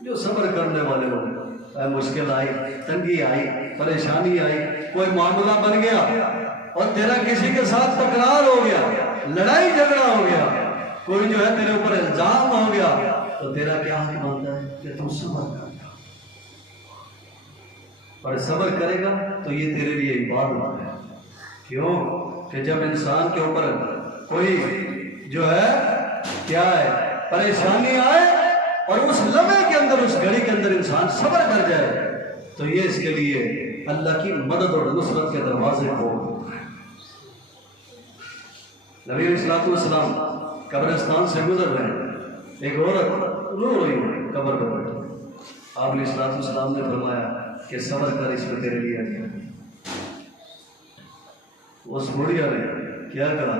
جو صبر کرنے والے لوگ، مشکل آئی، تنگی آئی، پریشانی آئی، کوئی معاملہ بن گیا اور تیرا کسی کے ساتھ تکرار ہو گیا، لڑائی جھگڑا ہو گیا، کوئی جو ہے تیرے اوپر الزام ہو گیا، تو تیرا کیا حق بنتا ہے کہ تم صبر کر گا، اور صبر کرے گا تو یہ تیرے لیے عبادت ہے۔ کیوں کہ جب انسان کے اوپر کوئی جو ہے کیا ہے پریشانی آئے اور اس لمحے کے اندر، اس گھڑی کے اندر انسان صبر کر جائے تو یہ اس کے لیے اللہ کی مدد اور نصرت کے دروازے کھول دیتا ہے۔ نبی علیہ السلام قبرستان سے گزر رہے ہیں، ایک عورت رو رہی ہے قبر پر بیٹھی، آپ علیہ السلام نے فرمایا کہ صبر کر، اس میں تیرے لیے اجر ہے۔ اس بڑھیا نے کیا کرا،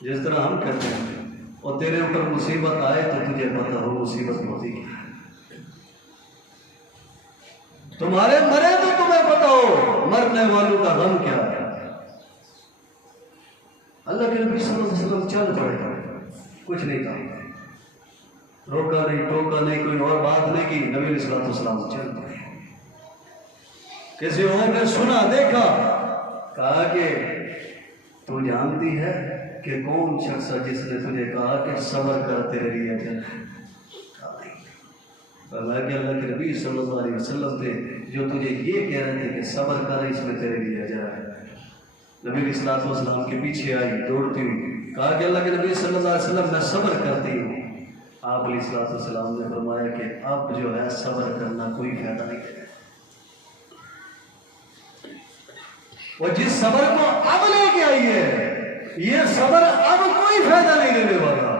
جس طرح ہم کرتے ہیں، اور تیرے اوپر مصیبت آئے تو تجھے پتہ ہو مصیبت ہوتی کیا ہے، تمہارے مرے تو تمہیں پتہ ہو مرنے والوں کا غم کیا ہے۔ اللہ کے نبی صلی اللہ علیہ وسلم چل پڑے، کچھ نہیں کہا، روکا نہیں ٹوکا نہیں، کوئی اور بات نہیں کی، نبی علیہ السلام چل پڑے۔ کسی اور نے سنا دیکھا، کہا کہ تو جانتی ہے کہ کون شخص ہے جس نے تجھے کہا کہ صبر کر تیرے لیے اجر ہے؟ فرمایا کہ اللہ کے نبی صلی اللہ علیہ وسلم تھے جو تجھے یہ کہہ رہے تھے کہ صبر کر، اس میں تیرے لیے اجر ہے۔ نبی علیہ السلام کے پیچھے آئی دوڑتی ہوئی، کہا کہ اللہ کے نبی صلی اللہ علیہ وسلم میں صبر کرتی ہوں۔ آپ علیہ السلام نے فرمایا کہ اب جو ہے صبر کرنا کوئی فائدہ نہیں ہے، وہ جس صبر کو اب لے کے آئی ہے، یہ صبر اب کوئی فائدہ نہیں دینے والا۔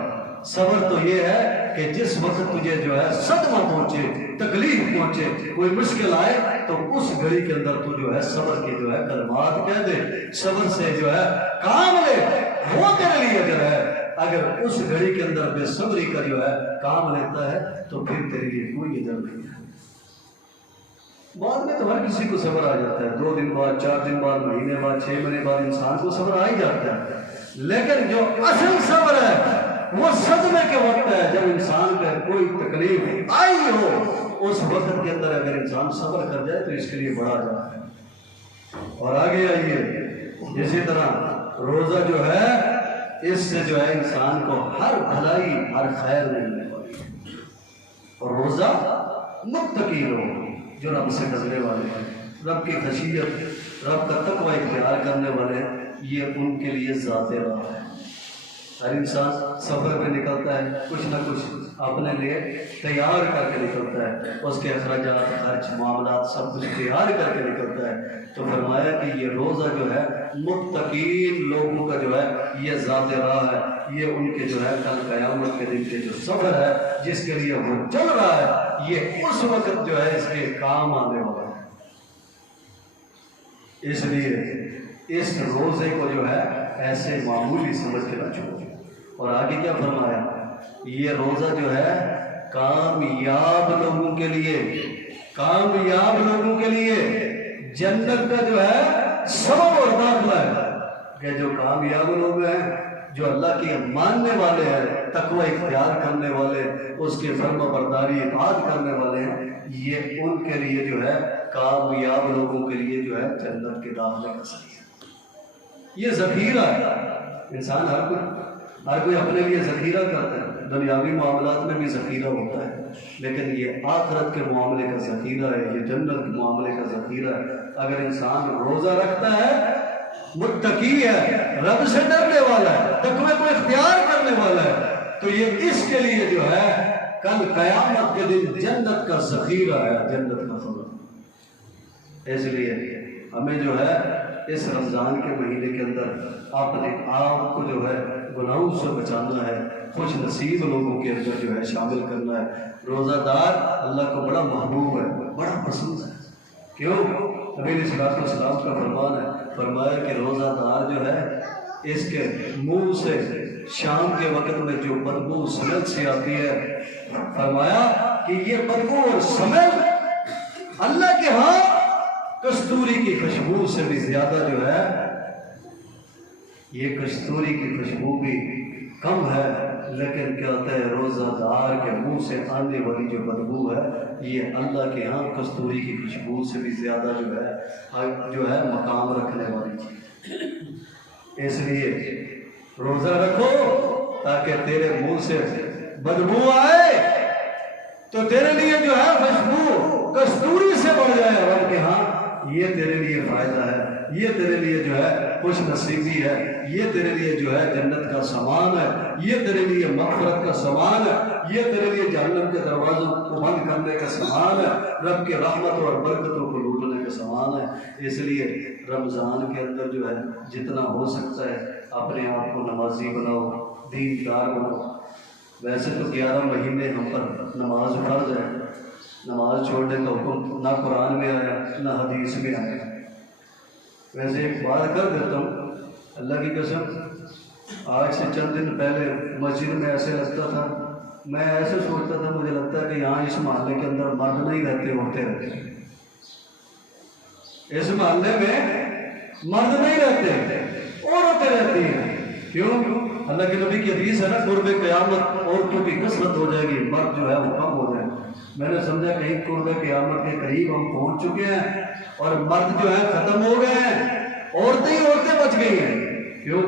صبر تو یہ ہے کہ جس وقت تجھے جو ہے صدمہ پہنچے، تکلیف پہنچے، کوئی مشکل آئے تو اس گھڑی کے اندر تو جو ہے صبر کے جو ہے کلمات کہہ دے، صبر سے جو ہے کام لے، وہ تیرے لیے اجر ہے۔ اگر اس گھڑی کے اندر بے صبری کا جو ہے کام لیتا ہے تو پھر تیرے لیے کوئی اجر نہیں ہے۔ بعد میں تو ہر کسی کو صبر آ جاتا ہے، 2 دن بعد، 4 دن بعد، مہینے بعد، 6 مہینے بعد انسان کو صبر آ ہی جاتا ہے، لیکن جو اصل صبر ہے وہ صدمے کے وقت ہے، جب انسان کا کوئی تکلیف آئی ہو اس وقت کے اندر اگر انسان صبر کر جائے تو اس کے لیے بڑا اجر ہے۔ اور آگے آئیے، اسی طرح روزہ جو ہے اس سے جو ہے انسان کو ہر بھلائی ہر خیر ملنے والی ہے۔ اور روزہ متقی لوگ جو رب سے ڈرنے والے ہیں، رب کی خشیت، رب کا تقوی اختیار کرنے والے ہیں، یہ ان کے لیے ذات راہ ہے۔ ہر انسان سفر پہ نکلتا ہے، کچھ نہ کچھ اپنے لیے تیار کر کے نکلتا ہے، اس کے اخراجات، خرچ، معاملات سب کچھ تیار کر کے نکلتا ہے۔ تو فرمایا کہ یہ روزہ جو ہے متقین لوگوں کا جو ہے یہ ذات راہ ہے، یہ ان کے جو ہے کل قیامت کے دن کے جو سفر ہے جس کے لیے وہ چل رہا ہے، یہ اس وقت جو ہے اس کے کام آنے والا ہے۔ اس لیے اس روزے کو جو ہے ایسے معمولی سمجھ کے نہ چھوڑو۔ اور آگے کیا فرمایا؟ یہ روزہ جو ہے کامیاب لوگوں کے لیے، کامیاب لوگوں کے لیے جنت کا جو ہے سبب اور داخلہ ہے۔ کہ جو کامیاب لوگ ہیں، جو اللہ کی ماننے والے ہیں، تقوی اختیار کرنے والے، اس کے فرما برداری اطاعت کرنے والے ہیں، یہ ان کے لیے جو ہے کامیاب لوگوں کے لیے جو ہے جنت کے داخلے کا ذریعہ، یہ ذخیرہ ہے۔ انسان ہر کوئی اپنے لیے ذخیرہ کرتا ہے، دنیاوی معاملات میں بھی ذخیرہ ہوتا ہے، لیکن یہ آخرت کے معاملے کا ذخیرہ ہے، یہ جنت کے معاملے کا ذخیرہ ہے۔ اگر انسان روزہ رکھتا ہے، متقی ہے، رب سے ڈرنے والا ہے، تقوی کو اختیار کرنے والا ہے، تو یہ اس کے لیے جو ہے کل قیامت کے دن جنت کا ذخیرہ ہے، جنت کا خزانہ۔ اس لیے ہمیں جو ہے اس رمضان کے مہینے کے اندر اپنے آپ کو جو ہے گناہوں سے بچانا ہے، خوش نصیب لوگوں کے اندر جو ہے شامل کرنا ہے۔ روزہ دار اللہ کو بڑا محبوب ہے، بڑا پسند ہے۔ کیوں؟ نبی علیہ الصلوۃ والسلام کا فرمان ہے، فرمایا کہ روزہ دار جو ہے اس کے منہ سے شام کے وقت میں جو بدبو سمیل سے آتی ہے، فرمایا کہ یہ بدبو اور سمیل اللہ کے ہاں کستوری کی خوشبو سے بھی زیادہ جو ہے، یہ کستوری کی خوشبو بھی کم ہے، لیکن کیا ہوتا ہے روزہ دار کے منہ سے آنے والی جو بدبو ہے، یہ اللہ کے ہاں کستوری کی خوشبو سے بھی زیادہ جو ہے مقام رکھنے والی چیز۔ اس لیے روزہ رکھو تاکہ تیرے منہ سے بدبو آئے تو تیرے لیے جو ہے خوشبو کستوری سے بڑھ جائے، رب کے ہاں یہ تیرے لیے فائدہ ہے، یہ تیرے لیے جو ہے خوش نصیبی ہے، یہ تیرے لیے جو ہے جنت کا سامان ہے، یہ تیرے لیے مغفرت کا سامان ہے، یہ تیرے لیے جہنم کے دروازوں کو بند کرنے کا سامان ہے، رب کے رحمت اور برکتوں کو لوٹنے کا سامان ہے۔ اس لیے رمضان کے اندر جو ہے جتنا ہو سکتا ہے اپنے آپ کو نمازی بناؤ، دیندار بناؤ۔ ویسے تو 11 مہینے ہم پر نماز فرض ہے، نماز چھوڑنے کا حکم نہ قرآن میں آیا نہ حدیث میں آیا۔ ویسے ایک بات کر دیتا ہوں، اللہ کی قسم، آج سے چند دن پہلے مسجد میں ایسے لگتا تھا، میں ایسے سوچتا تھا، مجھے لگتا ہے کہ یہاں اس محلے کے اندر مرد نہیں رہتے، عورتیں رہتے ہیں۔ اس محلے میں مرد نہیں رہتے، عورتیں رہتی ہیں۔ کیوں؟ اللہ کے نبی کی حدیث ہے نا، قرب قیامت عورتوں کی کثرت ہو جائے گی، مرد جو ہے وہ کم ہو جائے گا۔ میں نے سمجھا کہیں قرب قیامت کے قریب ہم پہنچ چکے ہیں اور مرد جو ہے ختم ہو گئے ہیں، عورتیں ہی عورتیں بچ گئی ہیں۔ کیوں؟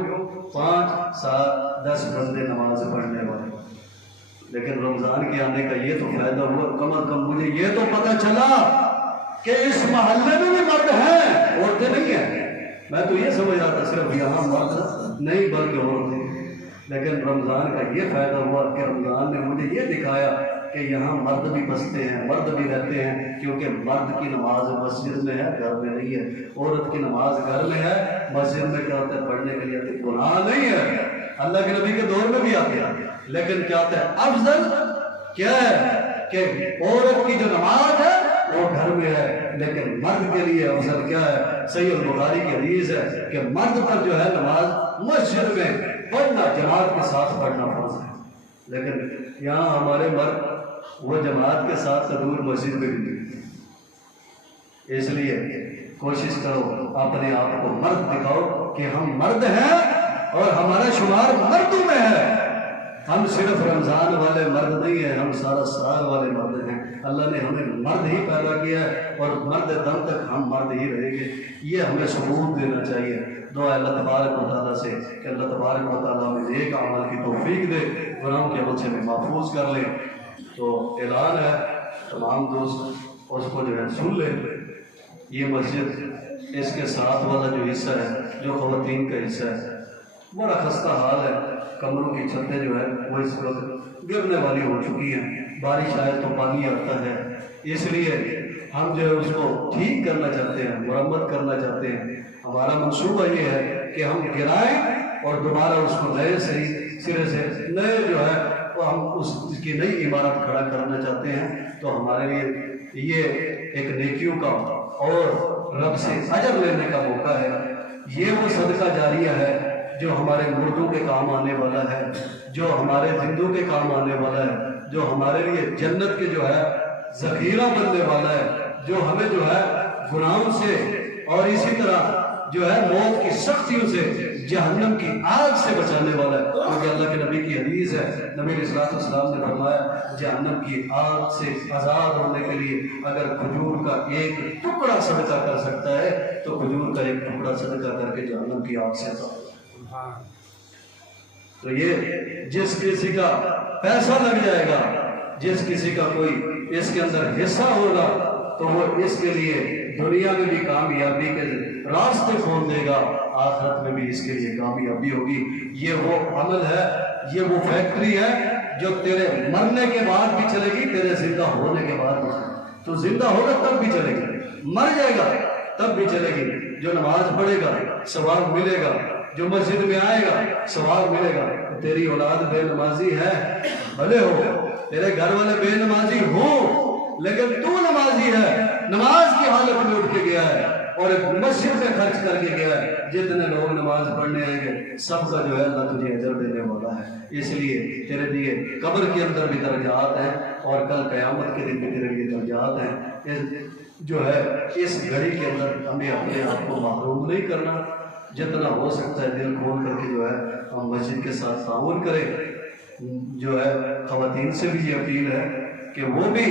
5، 7، 10 بندے نماز پڑھنے والے۔ لیکن رمضان کے آنے کا یہ تو فائدہ ہوا، کم از کم مجھے یہ تو پتہ چلا کہ اس محلے میں بھی مرد ہیں، عورتیں نہیں ہیں۔ میں تو یہ سمجھ رہا تھا صرف یہاں مرد نہیں بلکہ عورتیں۔ لیکن رمضان کا یہ فائدہ ہوا کہ رمضان نے مجھے یہ دکھایا کہ یہاں مرد بھی بستے ہیں، مرد بھی رہتے ہیں، کیونکہ مرد کی نماز مسجد میں ہے، گھر میں نہیں ہے۔ عورت کی نماز گھر میں ہے، مسجد میں کیا ہوتا ہے پڑھنے کے لیے گناہ نہیں ہے، اللہ کے نبی کے دور میں بھی آتے ہیں، لیکن کیا ہوتا ہے افضل کیا ہے کہ عورت کی جو نماز ہے وہ گھر میں ہے، لیکن مرد کے لیے افضل کیا ہے؟ صحیح البخاری کی حدیث ہے کہ مرد پر جو ہے نماز مسجد میں پڑھنا، جماعت کے ساتھ پڑھنا فرض ہے۔ لیکن یہاں ہمارے مرد وہ جماعت کے ساتھ دور مسجد میں بھی نہیں۔ اس لیے کوشش کرو اپنے آپ کو مرد دکھاؤ کہ ہم مرد ہیں اور ہمارا شمار مردوں میں ہے۔ ہم صرف رمضان والے مرد نہیں ہیں، ہم سارا سال والے مرد ہیں۔ اللہ نے ہمیں مرد ہی پیدا کیا ہے اور مرد دم تک ہم مرد ہی رہیں گے۔ یہ ہمیں ثبوت دینا چاہیے۔ دعا اللہ تبارک و تعالیٰ سے کہ اللہ تبارک و تعالیٰ ہمیں نیک عمل کی توفیق دے، گناہوں کے بچے میں محفوظ کر لیں۔ تو اعلان ہے، تمام دوست اس کو جو ہے سن لیں۔ یہ مسجد اس کے ساتھ والا جو حصہ ہے، جو خواتین کا حصہ ہے، بڑا خستہ حال ہے۔ کمروں کی چھتیں جو ہے وہ اس وقت گرنے والی ہو چکی ہیں، بارش آئے تو پانی آتا ہے، اس لیے ہم جو ہے اس کو ٹھیک کرنا چاہتے ہیں، مرمت کرنا چاہتے ہیں۔ ہمارا منصوبہ یہ ہے کہ ہم گرائیں اور دوبارہ اس کو نئے سرے سے نئے جو ہے وہ ہم اس کی نئی عمارت کھڑا کرنا چاہتے ہیں۔ تو ہمارے لیے یہ ایک نیکیوں کا اور رب سے اجر لینے کا موقع ہے۔ یہ وہ صدقہ جاریہ ہے جو ہمارے مردوں کے کام آنے والا ہے، جو ہمارے زندوں کے کام آنے والا ہے، جو ہمارے لیے جنت کے جو ہے ذخیرہ بننے والا ہے، جو ہمیں جو ہے گناہوں سے اور اسی طرح جو ہے موت کی سختیوں سے، جہنم کی آگ سے بچانے والا ہے۔ کیونکہ اللہ کے نبی کی حدیث ہے، نبی علیہ السلام نے فرمایا جہنم کی آگ سے آزاد ہونے کے لیے اگر کھجور کا ایک ٹکڑا صدقہ کر سکتا ہے تو کھجور کا ایک ٹکڑا صدقہ کر کے جہنم کی آگ سے تو یہ جس کسی کا پیسہ لگ جائے گا، جس کسی کا کوئی اس کے اندر حصہ ہوگا تو وہ اس کے لیے دنیا میں بھی کامیابی کے راستے کھول دے گا، آخرت میں بھی اس کے لیے کامیابی ہوگی۔ یہ وہ عمل ہے، یہ وہ فیکٹری ہے جو تیرے مرنے کے بعد بھی چلے گی، تیرے زندہ ہونے کے بعد بھی چلے گی۔ تو زندہ ہوگا تب بھی چلے گی، مر جائے گا تب بھی چلے گی۔ جو نماز پڑھے گا ثواب ملے گا، جو مسجد میں آئے گا ثواب ملے گا۔ تیری اولاد بے نمازی ہے، بھلے ہو، تیرے گھر والے بے نمازی ہوں، لیکن تو نمازی ہے، نماز کی حالت میں اٹھ کے گیا ہے اور ایک مسجد میں خرچ کر کے گیا ہے۔ جتنے لوگ نماز پڑھنے آئیں گے سب کا جو ہے اللہ تجھے اجر دینے والا ہے۔ اس لیے تیرے لیے قبر کے اندر بھی درجات ہیں اور کل قیامت کے دن بھی تیرے لیے درجات ہیں۔ جو ہے اس گھڑی کے اندر ہمیں اپنے آپ کو محروم نہیں کرنا، جتنا ہو سکتا ہے دل کھول کر کے جو ہے ہم مسجد کے ساتھ تعاون کریں۔ جو ہے خواتین سے بھی یہ اپیل ہے کہ وہ بھی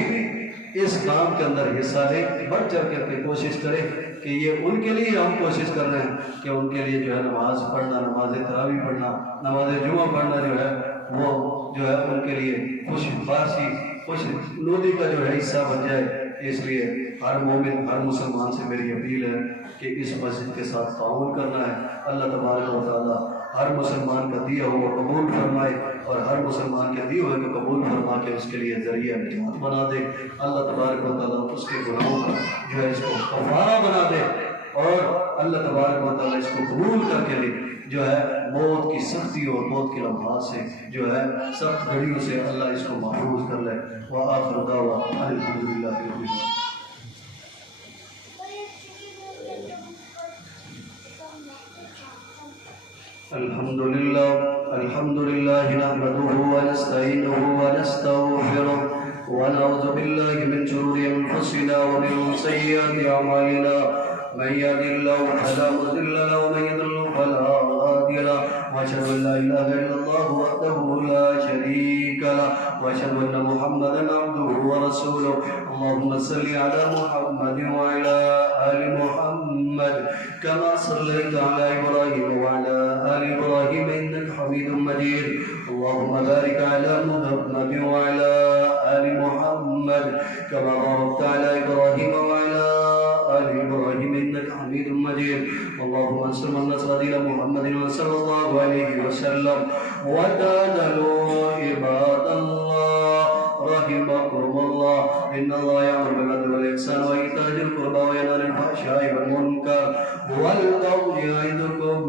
اس کام کے اندر حصہ لیں، بڑھ چڑھ کر کے کوشش کریں کہ یہ ان کے لیے ہم کوشش کر رہے ہیں کہ ان کے لیے جو ہے نماز پڑھنا، نماز تراویح پڑھنا، نماز جمعہ پڑھنا جو ہے وہ جو ہے ان کے لیے خوش باشی خوش نودی کا جو ہے حصہ بن جائے۔ اس لیے ہر مومن ہر مسلمان سے میری اپیل ہے کہ اس مسجد کے ساتھ تعاون کرنا ہے۔ اللہ تبارک و تعالیٰ ہر مسلمان کا دیا ہوا قبول فرمائے اور ہر مسلمان کے دیے ہوئے کو قبول فرما کے اس کے لیے ذریعہ نجات بنا دے۔ اللہ تبارک و تعالیٰ اس کے گناہوں کا جو ہے اس کو کفارہ بنا دے اور اللہ تبارک و تعالیٰ اس کو قبول کر کے لے، جو ہے موت کی سختی اور موت کے لمحات سے جو ہے سخت گھڑیوں سے اللہ اس کو محفوظ کر لے۔ وآخر دعوانا الحمدللہ رب العالمین۔ الحمد لله نحمده ونستعينه ونستغفره ونعوذ بالله من شرور انفسنا ومن سيئات اعمالنا، من يهد الله فلا مضل له ومن يضلل فلا هادي له، واشهد ان لا اله الا الله وحده لا شريك له، واشهد ان محمدا عبده ورسوله۔ اللهم صل على محمد وعلى ال محمد كما صليت على ابراهيم وعلى ال ابراهيم انك حميد مجيد۔ اللهم بارك على محمد وعلى ال محمد كما باركت على ابراهيم وعلى ال ابراهيم انك حميد مجيد۔ اللهم انصر من نصر دين محمد صلى الله عليه وسلم، وتعالوا عباد الله رحمكم الله، ان الله يأمر بالعدل والإحسان وإيتاء ذي القربى وينهى عن الفحشاء والمنكر والبغي يعظكم